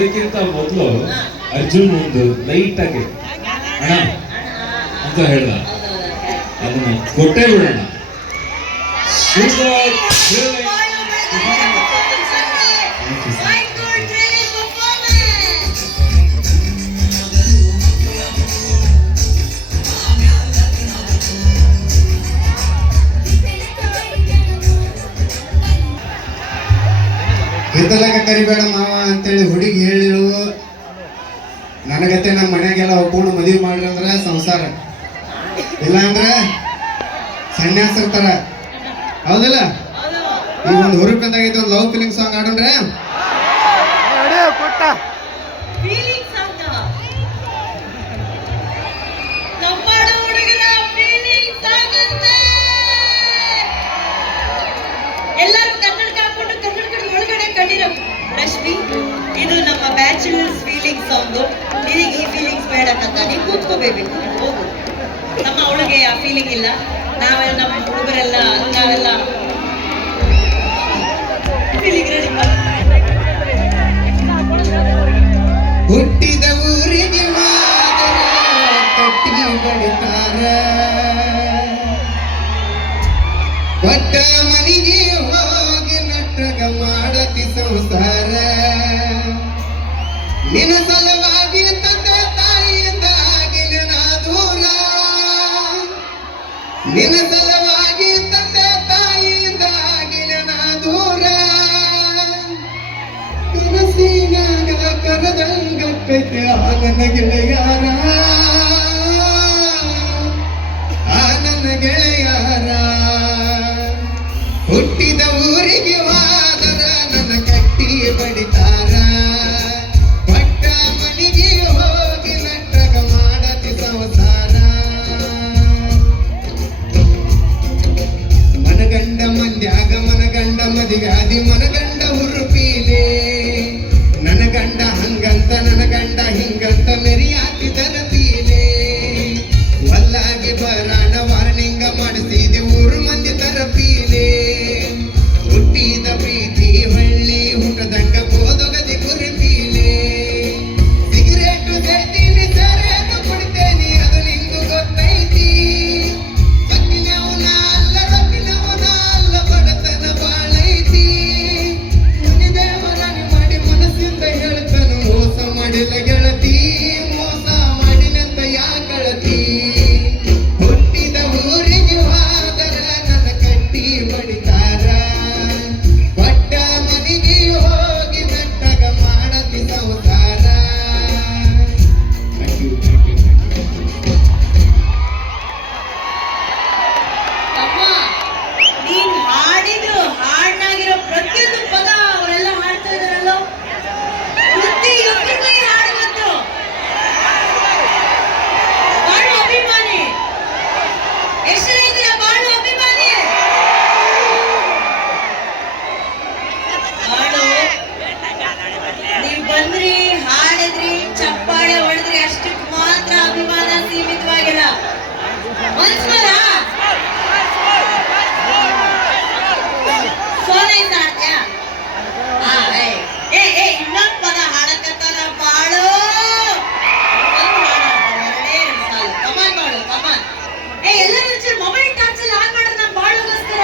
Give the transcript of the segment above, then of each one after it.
ಅದಕ್ಕಿಂತ ಮೊದಲು ಅರ್ಜುನ್ ಒಂದು ಲೈಟ್ ಆಗಿ ಅಣ್ಣ ಅಂತ ಹೇಳ್ದ, ಅದನ್ನ ಕೊಟ್ಟೆ ಬಿಡೋಣ. ಹಿತ್ತಲಕ ಕರಿಬೇಡ ಮಾವ ಅಂತೇಳಿ ಹುಡುಗಿ ಹೇಳಿಳು. ನನಗತ್ತೆ ನಮ್ಮ ಮನೆಗೆಲ್ಲ ಒಪ್ಕೊಂಡು ಮದುವೆ ಮಾಡ್ರಿ ಅಂದ್ರೆ ಸಂಸಾರ, ಇಲ್ಲ ಅಂದ್ರೆ ಸನ್ಯಾಸ ತರ. ಹೌದಲ್ಲ? ಈಗ ಒಂದು ಹುರುಪಂದಾಗೈತೆ, ಒಂದು ಲವ್ ಫೀಲಿಂಗ್ ಸಾಂಗ್ ಆಡೋಣ್ರೆ. ರಶ್ಮಿ, ಇದು ನಮ್ಮ ಬ್ಯಾಚುಲರ್ಸ್ ಫೀಲಿಂಗ್ ಸಾಂಗ್. ನಿನಗೆ ಈ ಫೀಲಿಂಗ್ಸ್ ಬೇಡಕ್ಕಂತ ನೀವು ಕೂತ್ಕೋಬೇಕು, ಹೋಗು. ನಮ್ಮ ಅವಳಿಗೆ ಆ ಫೀಲಿಂಗ್ ಇಲ್ಲ. ನಾವೆಲ್ಲ ನಮ್ಮ ಹುಡುಗರೆಲ್ಲ ನಾವೆಲ್ಲ ಫೀಲಿಂಗ್ ರೆಡಿ. ಹುಟ್ಟಿದ ಊರಿಗೆ ಕಟ್ಟಿ ಬಡಿತಾರ, ಕೊಟ್ಟ ಮನೆಗೆ ಹೋಗಿ ನಟ್ಟಗ ಮಾಡತಿ ಸಂಸಾರ. ನಿನ್ನ ಸಲುವಾಗಿ ತಂದೆ ತಾಯಿಯಿಂದಾಗಿನ ನಾ ದೂರ, ನಿನ್ನ ಸಲುವಾಗಿ ತಂದೆ ತಾಯಿಯಿಂದಾಗಿನ ನಾ ದೂರ. ಕನಸಿನಾಗ ಕರದಂಗಕ್ಕೈತೆ ಆ ನನ್ನ ಗೆಳೆಯಾರ, ಆ ನನ್ನ ಗೆಳೆಯಾರ. ಹುಟ್ಟಿದ ಊರಿಗೆ ವಾದರ ನನ್ನ ಕಟ್ಟಿ ಬಡಿತಾರ, ಪಟ್ಟ ಮನೆಗೆ ಹೋಗಿ ನಟ್ಟಗ ಮಾಡತಿ ಸಂಸಾರ. ಮನಗಂಡ ಮಂದ್ಯಾಗ ಮನಗಂಡ ಮದಿಗಾದಿ ಮನಗಂಡ ಹುರುಪೀಲೆ. ನನ್ನ ಗಂಡ ಹಂಗಂತ ನನ್ನ ಗಂಡ ಹಿಂಗಂತ ಮೆರಿಯಾತಿ ತರತೀಲೆ. ಒಲ್ಲಾಗಿ ಬರಾಣ ವಾರ್ನಿಂಗ ಮಾಡಿಸಿದೆ ಊರು ಮಂದಿ ತರಪೀಲೆ. ಹುಟ್ಟಿದ ಪ್ರೀತಿ ಹೊಳ್ಳಿ ಹುಟ್ಟದಂಗ ಬೋದಗದಿ ಕುರಿಪೀಲೆ. ಸಿಗರೇಟು ಸೇತೀನಿ ಸರೇಟು ಕುಡಿತೇನಿ ಅದು ನಿಂಗೂ ಗೊತ್ತೈತಿ. ಸಕ್ಕಿನವನ ಅಲ್ಲ ರೊಕ್ಕಿನವನ ಅಲ್ಲ ಬಡತನ ಬಾಳೈತಿ. ಮುನಿದೇವರನ್ನು ಮಾಡಿ ಮನಸ್ಸಿಂದ ಹೇಳ್ತಾನು ಮೋಸ ಮಾಡಿಲ್ಲ ಗೆಳತಿ, ಮೋಸ ಮಾಡಿನಂತ ಯಾಕಳತಿ. ಹುಟ್ಟಿದ ಊರಿಗೆ ಹೋದರ ನನ್ನ ಕಟ್ಟಿ ಬಡಿತಾರ, ಪಟ್ಟ ಮನೆಗೆ ಹೋಗಿ ನಟ್ಟಗ ಮಾಡತಿ ಸಂಸಾರ. ಅಮ್ಮ, ನೀನ್ ಹಾಡಿದ್ರು ಹಾಡ್ನಾಗಿರೋ ಪ್ರತಿಯೊಂದು ಪದ ಅವರೆಲ್ಲ ಹಾಡ್ತಾ ಇದಾರಲ್ಲೋ, ಪ್ರತಿಯೊಬ್ಬರಿಗೂ ಈ ಹಾಡು ಗೊತ್ತು. ಬಾಳು ಅಭಿಮಾನಿ, ಎಷ್ಟು ಇದ್ದೀರಾ ಬಾಳು ಅಭಿಮಾನಿ? ಬಾಳು, ನೀವ್ ಬಂದ್ರಿ, ಹಾಡಿದ್ರಿ, ಚಪ್ಪಾಳೆ ಹೊಡೆದ್ರಿ, ಅಷ್ಟಕ್ಕೆ ಮಾತ್ರ ಅಭಿಮಾನ ಸೀಮಿತವಾಗಿಲ್ಲ. ಮನ್ಸ್ವರ ಸೋನೈಸ್ ಹಾಡ್ತ್ಯಾ? ಇನ್ನೊಂದು ಪದ ಹಾಡಕತ್ತಾರ ಬಾಳು. ಒಂದು ಹಾಡು ಹಾಡ್ತಾರೆ, ಎರಡೇ 2 ಸಾಲು. ಕಮಾನ್ ಬಾಳು, ಕಮಾನ್. ಎಲ್ಲರೂ ಒಂಚೂರು ಮೊಬೈಲ್ ಟಾರ್ಚ್ ಎಲ್ಲ ಆನ್ ಮಾಡಿದ್ರೆ ನಮ್ಮ ಬಾಳುಗೋಸ್ಕರ.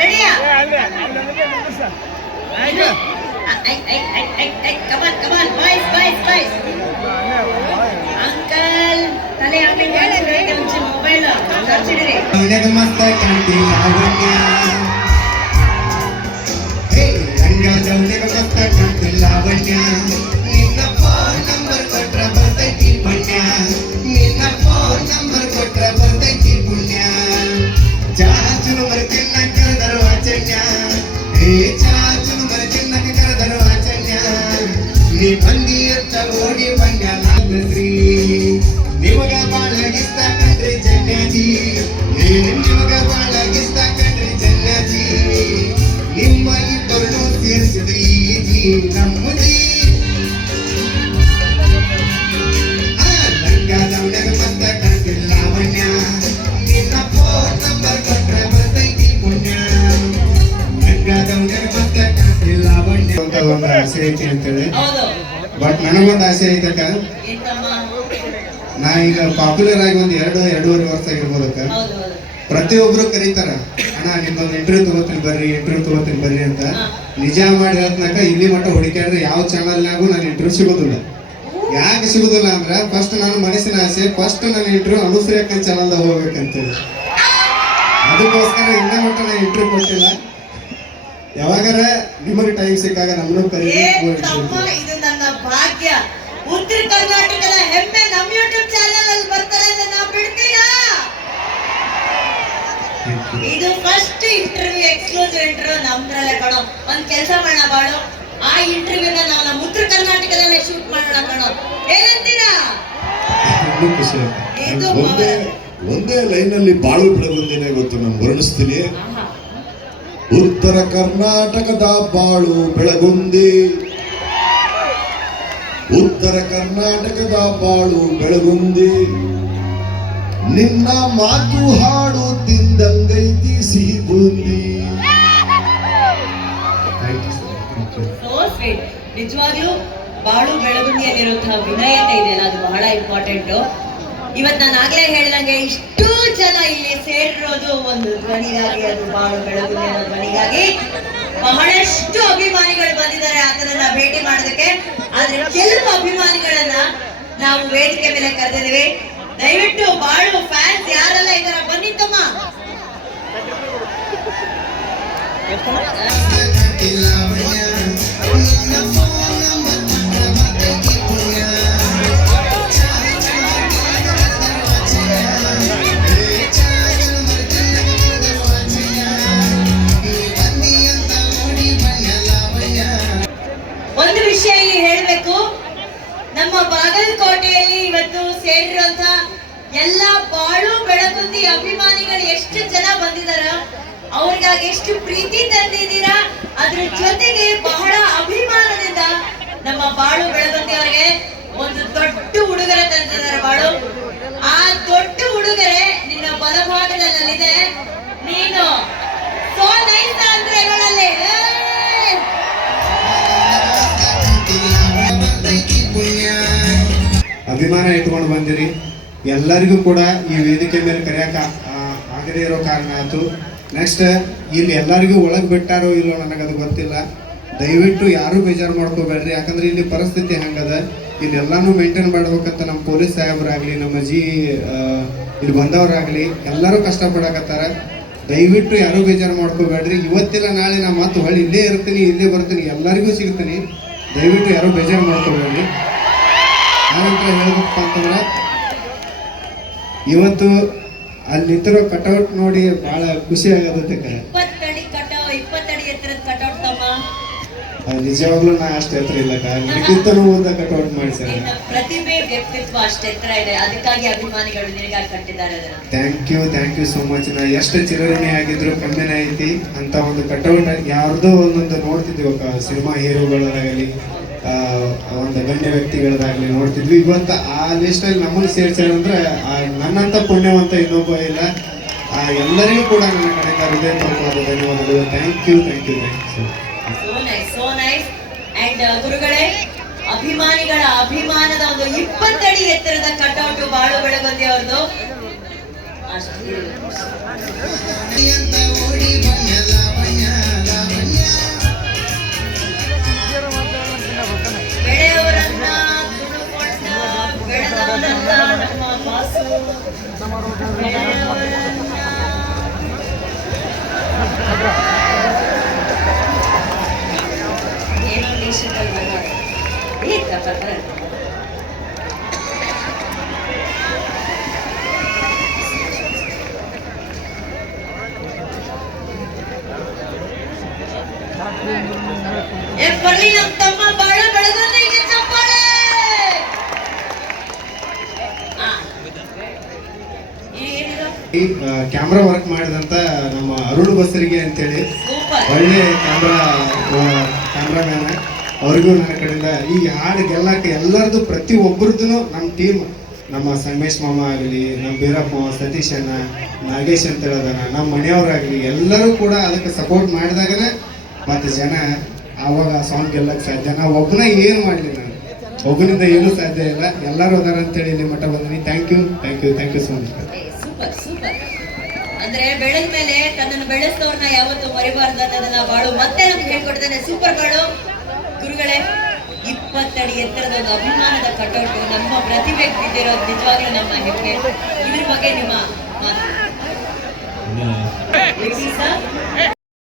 ರೆಡಿಯಾ? ಕಮಾನ್ ಕಮಾನ್, ಬಾಯ್ಸ್ ಬಾಯ್ಸ್ ಬಾಯ್ಸ್. ಅಂಕಲ್ ತಲೆ ಆಮೇಲೆ ಒಂಚೂರು ಮೊಬೈಲ್ ಟಾರ್ಚ್ ಇಡ್ರಿ. ಮಸ್ತ ಕಾಂತಿ ಲಾವಣ್ಯ, ರಂಗದವನಿಗೆ ಮಸ್ತ ಕಾಂತಿ ಲಾವಣ್ಯ. ನಿನ್ನ ಫೋನ್ ನಂಬರ್ ಕೊಟ್ರ ಬರ್ತೈತಿ ಪುಣ್ಯ, ನಿನ್ನ ಫೋನ್ ನಂಬರ್ ಕೊಟ್ರ ಬರ್ತೈತಿ ಪುಣ್ಯ. ಚಾಚುನು ಮರ ಚಿನ್ನಕ್ಕ ಕರೆದರು ಆಚನ್ಯ, ಚಾಚುನು ಮರ ಚಿನ್ನಕ್ಕ ಕರೆದರು ಆಚನ್ಯ. ನೀ ಬಂದಿ ಅಂತ ಓಡಿ ಬಂದ ನಾಗಶ್ರೀ, ನಿಮಗ ಬಾಳಗಿಸ್ತ ಕಂಡ್ರಿ ಜನ್ಯಾಜಿ, ನಿಮಗ ಬಾಳಗಿಸ್ತ ಕಂಡ್ರಿ ಜನ್ಯಾಜಿ. ನಿಮ್ಮ ಇಬ್ಬರು ಸೇರಿಸಿದ್ರಿ ಜೀ ನಮ್ಮದಿ. ರಂಗದವನಿಗೆ ಮಸ್ತ ಕಾಂತಿ ಲಾವಣ್ಯ, ನಿನ್ನ ಫೋನ್ ನಂಬರ್ ಕೊಟ್ರ ಬರ್ತೈತಿ ಪುಣ್ಯ. ರಂಗದವನಿಗೆ ಮಸ್ತ ಕಾಂತಿ ಲಾವಣ್ಯ. ಬಟ್ ನನಗೊಂದು ಆಸೆ ಐತಕ್ಕ, ಎಂತಮ್ಮ? ನಾ ಈಗ ಪಾಪ್ಯುಲರ್ ಆಗಿ ಒಂದು 2-2.5 ವರ್ಷ ಆಗಿರ್ಬೋದಕ್ಕ. ಹೌದು ಹೌದು. ಪ್ರತಿಯೊಬ್ರು ಕರೀತಾರ, ಅಣ್ಣ ನಿಮ್ಮೊಂದು ಇಂಟರ್ವ್ಯೂ ತಗೋತೀನಿ ಬರ್ರಿ ಅಂತ. ನಿಜ ಮಾಡಿ ಹೇಳ್ತನಕ ಇಲ್ಲಿ ಮಟ್ಟ ಹುಡುಕ್ಯಾಡ್ರೆ ಯಾವ ಚಾನಲ್ನಾಗೂ ನಾನು ಇಂಟರ್ವ್ಯೂ ಸಿಗೋದಿಲ್ಲ. ಯಾಕೆ ಸಿಗೋದಿಲ್ಲ ಅಂದ್ರೆ ಫಸ್ಟ್ ನನ್ನ ಮನಸ್ಸಿನ ಆಸೆ, ಫಸ್ಟ್ ನನ್ನ ಇಂಟರ್ವ್ಯೂ ಅನುಶ್ರೀ ಅಕ್ಕನ ಚಾನಲ್ದಾಗ ಹೋಗ್ಬೇಕಂತೇಳಿ. ಅದಕ್ಕೋಸ್ಕರ ಇನ್ನೂ ಮಟ್ಟ ನಾನು ಇಂಟರ್ವ್ಯೂ ಕೊಟ್ಟಿಲ್ಲ. ಯಾವಾಗಾರ ನಿಮಗೆ ಟೈಮ್ ಸಿಕ್ಕಾಗ ನಮ್ಮನ್ನು ಏ ಕರೀರಿ. ತಮ್ಮ, ಇದು ನನ್ನ ಭಾಗ್ಯ. ಉತ್ತರ ಕರ್ನಾಟಕದ ಹೆಮ್ಮೆ ನಮ್ಮ ಯೂಟ್ಯೂಬ್ ಚಾನೆಲ್ ಅಲ್ಲಿ ಬರ್ತಾರೆ ಅಂತ ನಾವು ಬಿಡ್ತೀರಾ? ಇದು ಫಸ್ಟ್ ಇಂಟರ್ವ್ಯೂ, ಎಕ್ಸ್ಕ್ಲೂಸಿವ್ ಇಂಟರ್ವ್ಯೂ ನಮ್ದ್ರಲ್ಲೇ ಕಣೋ. ಒಂದ್ ಕೆಲಸ ಮಾಡೋಣ ಬಾಳು, ಆ ಇಂಟರ್ವ್ಯೂನ ನಾವು ನಮ್ಮ ಉತ್ತರ ಕರ್ನಾಟಕದಲ್ಲೇ ಶೂಟ್ ಮಾಡೋಣ ಕಣೋ. ಏನಂತೀರಾ? ಇನ್ನೂ ಖುಷಿ ಆಯ್ತು. ಇದು ಒಂದೇ ಲೈನಲ್ಲಿ ಬಾಳು ಬೆಳಗುಂದಿನ ಇವತ್ತು ನಾನು ವರ್ಣಿಸ್ತೀನಿ. ಆಹಾ. ಉತ್ತರ ಕರ್ನಾಟಕದ ಬಾಳು ಬೆಳಗುಂದಿ, ಉತ್ತರ ಕರ್ನಾಟಕದ ಬಾಳು ಬೆಳಗುಂದಿ, ನಿನ್ನ ಮಾತು ಹಾಡು ತಿಂದಂಗೈತಿ ಸಿಹಿ ಬೂಂದಿ. So sweet. ನಿಜವಾಗ್ಲೂ ಬಾಳು ಬೆಳಗುಂದಿಯಲ್ಲಿರುವಂತಹ ವಿನಯತೆ ಇದೆಯಲ್ಲ, ಅದು ಬಹಳ ಇಂಪಾರ್ಟೆಂಟ್. ಇವತ್ತು ನಾನು ಆಗ್ಲೇ ಹೇಳ್ದಂಗೆ ಇಷ್ಟು ಜನ ಇಲ್ಲಿ ಸೇರಿರೋದು ಒಂದು ಧ್ವನಿಗಾಗಿ, ಅದು ಬಾಳು ಬೆಳಗುಂದಿ ಅನ್ನೋ ಧ್ವನಿಗಾಗಿ. ಬಹಳಷ್ಟು ಅಭಿಮಾನಿಗಳು ಬಂದಿದ್ದಾರೆ ಆತನನ್ನ ಭೇಟಿ ಮಾಡೋದಕ್ಕೆ. ಆದ್ರೆ ಕೆಲವು ಅಭಿಮಾನಿಗಳನ್ನ ನಾವು ವೇದಿಕೆ ಮೇಲೆ ಕರೆದಿದ್ದೀವಿ. ದಯವಿಟ್ಟು ಬಾಳು ಫ್ಯಾನ್ಸ್ ಯಾರೆಲ್ಲ ಇದಾರ ಬನ್ನಿ ತಮ್ಮ. ಒಂದು ವಿಷಯ ಇಲ್ಲಿ ಹೇಳಬೇಕು, ನಮ್ಮ ಬಾಗಲಕೋಟೆಯಲ್ಲಿ ಇವತ್ತು ಸೇರಿರುವಂತ ಎಲ್ಲ ಬಾಳು ಬೆಳಗುಂದಿ ಅಭಿಮಾನಿಗಳು ಎಷ್ಟು ಜನ ಬಂದಿದಾರ, ಅವ್ರಿಗಾಗಿ ಎಷ್ಟು ಪ್ರೀತಿ ತಂದಿದ್ದೀರಾ. ಅದ್ರ ಜೊತೆಗೆ ಬಹಳ ಅಭಿಮಾನದಿಂದ ನಮ್ಮ ಬಾಳು ಬೆಳಗುಂದಿ ಅವರಿಗೆ ಒಂದು ದೊಡ್ಡ ಉಡುಗೊರೆ ತಂದಿದ್ದಾರೆ. ಬಾಳು, ಆ ದೊಡ್ಡ ಉಡುಗೊರೆ ನಿನ್ನ ಬಲಭಾಗದಲ್ಲಿದೆ. ನೀನು ಸೋ ನೈಸ್ ಅಂದ್ರೆ ಹೇಳಲ್ಲಿ ಅಭಿಮಾನ ಇಟ್ಕೊಂಡು ಬಂದಿರಿ. ಎಲ್ಲರಿಗೂ ಕೂಡ ಈ ವೇದಿಕೆ ಮೇಲೆ ಕರೆಯಕ ಆಗದೇ ಇರೋ ಕಾರಣ ಆಯ್ತು. ನೆಕ್ಸ್ಟ್ ಇಲ್ಲಿ ಎಲ್ಲರಿಗೂ ಒಳಗೆ ಬಿಟ್ಟಾರೋ ಇಲ್ಲೋ ನನಗದು ಗೊತ್ತಿಲ್ಲ. ದಯವಿಟ್ಟು ಯಾರೂ ಬೇಜಾರು ಮಾಡ್ಕೋಬೇಡ್ರಿ, ಯಾಕಂದ್ರೆ ಇಲ್ಲಿ ಪರಿಸ್ಥಿತಿ ಹಂಗದ. ಇಲ್ಲಿ ಎಲ್ಲಾನು ಮೇಂಟೈನ್ ಮಾಡ್ಬೇಕಂತ ನಮ್ಮ ಪೊಲೀಸ್ ಸಾಹೇಬರಾಗಲಿ, ನಮ್ಮ ಇಲ್ಲಿ ಬಂದವರಾಗಲಿ ಎಲ್ಲರೂ ಕಷ್ಟಪಡಕತ್ತಾರ. ದಯವಿಟ್ಟು ಯಾರೂ ಬೇಜಾರು ಮಾಡ್ಕೋಬೇಡ್ರಿ. ಇವತ್ತಿಲ್ಲ ನಾಳೆ ನಾ ಮತ್ತೆ ಹೊಳ್ಳಿ ಇಲ್ಲೇ ಇರ್ತೀನಿ, ಇಲ್ಲೇ ಬರ್ತೀನಿ, ಎಲ್ಲರಿಗೂ ಸಿಗ್ತೀನಿ. ದಯವಿಟ್ಟು ಯಾರೂ ಬೇಜಾರು ಮಾಡ್ಕೋಬೇಡ್ರಿ. ನಾನಂತ ಹೇಳ್ಬೇಕಪ್ಪ ಅಂತಂದ್ರೆ ಇವತ್ತು ಅಲ್ಲಿ ನಿಂತಿರೋ ಕಟೌಟ್ ನೋಡಿ ಬಹಳ ಖುಷಿ ಆಗೋದಕ್ಕೆ. 20 ಅಡಿ ಕಟೌಟ್, 20 ಅಡಿ ಎತ್ತರದ ಕಟೌಟ್ ತಮ್ಮ. ನಿಜವಾಗ್ಲೂ ನಾ ಅಷ್ಟು ಎತ್ತರ ಇಲ್ಲ, ನಿಕ್ಕಿಂತನೂ ಒಂದು ಕಟೌಟ್ ಮಾಡಿಸ್ಯಾರ. ನಿನ್ನ ಪ್ರತಿಭೆ, ವ್ಯಕ್ತಿತ್ವ ಅಷ್ಟು ಎತ್ತರ ಇದೆ, ಅದಕ್ಕಾಗಿ ಅಭಿಮಾನಿಗಳು ನಿನಗಾಗಿ ಕಟ್ಟಿದ್ದಾರೆ ಅದನ್ನ. Thank you so much. ನಾ ಎಷ್ಟು ಚಿರಋಣಿ ಆಗಿದ್ರು ಕಮ್ಮಿನೇ ಐತಿ. ಅಂತ ಒಂದು ಕಟೌಟ್ ಯಾರ್ದೋ ಒಂದೊಂದು ನೋಡ್ತಿದ್ವಿ, ಸಿನಿಮಾ ಹೀರೋಗಳಾಗಲಿ, ಒಂದು ಗಣ್ಯ ವ್ಯಕ್ತಿಗಳದಾಗಲಿ ನೋಡ್ತಿದ್ವಿ. ಇವತ್ತು ಆ ಲಿಸ್ಟಲ್ಲಿ ನಮ್ಮನ್ನು ಸೇರ್ಸ್ಯಾರಂದ್ರೆ ನನ್ನಂತ ಪುಣ್ಯವಂತ ಇನ್ನೊಬ್ಬ ಇಲ್ಲ. ಎಲ್ಲರಿಗೂ ಕೂಡ ನನ್ನ ಕಡೆಯಿಂದ ಹೃದಯಪೂರ್ವಕವಾದ ಧನ್ಯವಾದಗಳು. Thank you. So nice. And ಗುರುಗಳೇ, ಅಭಿಮಾನಿಗಳ ಅಭಿಮಾನದ ಒಂದು 20 ಅಡಿ ಎತ್ತರದ ಕಟೌಟ್ ಬಾಳು ಬೆಳಗುಂದಿ ಅವ್ರದ್ದು. ಬೆಳೆಯವರನ್ನ ತುಳುಕೊಂಡ ಬೆಳೆದವರನ್ನ ನಮ್ಮ ಬಾಸು, ಬೆಳೆಯವರನ್ನ ಏನೋ ದೇಶದಲ್ಲಿ ಬರ್ತಾರೆ. ಬರ್ಲಿ ನಮ್ಮ ತಮ್ಮ ಬಾಳ ಬೆಳಗುಂದಿಗೆ ಚಪ್ಪಾಳೆ. ಈ ಕ್ಯಾಮ್ರಾ ವರ್ಕ್ ಮಾಡಿದಂತ ನಮ್ಮ ಅರುಣ್ ಬಸರಿಗೆ ಅಂತೇಳಿ ಒಳ್ಳೆ ಕ್ಯಾಮ್ರಾಮ್ಯಾನ, ಅವ್ರಿಗೂ ನನ್ನ ಕಡೆಯಿಂದ ಈ ಹಾಡು ಗೆಲ್ಲಕ್ಕೆ ಎಲ್ಲರದು ಪ್ರತಿ ಒಬ್ಬರದ್ದು ನಮ್ಮ ಟೀಮ್, ನಮ್ಮ ಸಂಗಮೇಶ್ ಮಾಮ ಆಗಲಿ, ನಮ್ಮ ಬೀರಪ್ಪ, ಸತೀಶ್ ಅಣ್ಣ, ನಾಗೇಶ್ ಅಂತ ಹೇಳೋದನ, ನಮ್ಮ ಮನೆಯವರಾಗಲಿ ಎಲ್ಲರೂ ಕೂಡ ಅದಕ್ಕೆ ಸಪೋರ್ಟ್ ಮಾಡಿದಾಗನೇ ಮತ್ತು ಜನ ಆವಾಗ ಸಾಂಗ್ ಗೆಲ್ಲಕ್ಕೆ ಸಾಧ್ಯ. ನಾವು ಒಬ್ಬನೇ ಏನು ಮಾಡಲಿ, ನಾನು ಒಬ್ಬನಿಂದ ಏನೂ ಸಾಧ್ಯ ಇಲ್ಲ, ಎಲ್ಲರೂ ಅದಾರ ಅಂತೇಳಿ ಇಲ್ಲಿ ಮಠ ಬಂದಿನಿ. Thank you so much. Super super. ಅಂದ್ರೆ ಬೆಳೆದ ಮೇಲೆ ತನ್ನನ್ನು ಬೆಳೆಸಿದವ್ರನ್ನ ಯಾವತ್ತೂ ಮರಿಬಾರ್ದು ಅನ್ನೋದನ್ನ ಬಾಳು ಮತ್ತೆ ನಮ್ಗೆ ಹೇಳ್ಕೊಡ್ತಾನೆ. ಸೂಪರ್ ಬಾಳು ಗುರುಗಳೇ. 20 ಅಡಿ ಎತ್ತರದ ಒಂದು ಅಭಿಮಾನದ ಕಟೌಟು ನಮ್ಮ ಪ್ರತಿಭೆಗೆ ಬಿದ್ದಿರೋದು ನಿಜವಾಗ್ಲೂ ನಮ್ಮ ಹೆಮ್ಮೆ. ಇದ್ರ ಬಗ್ಗೆ ನಿಮ್ಮ ಮಾತು ಇನ್ನು ಸರ್.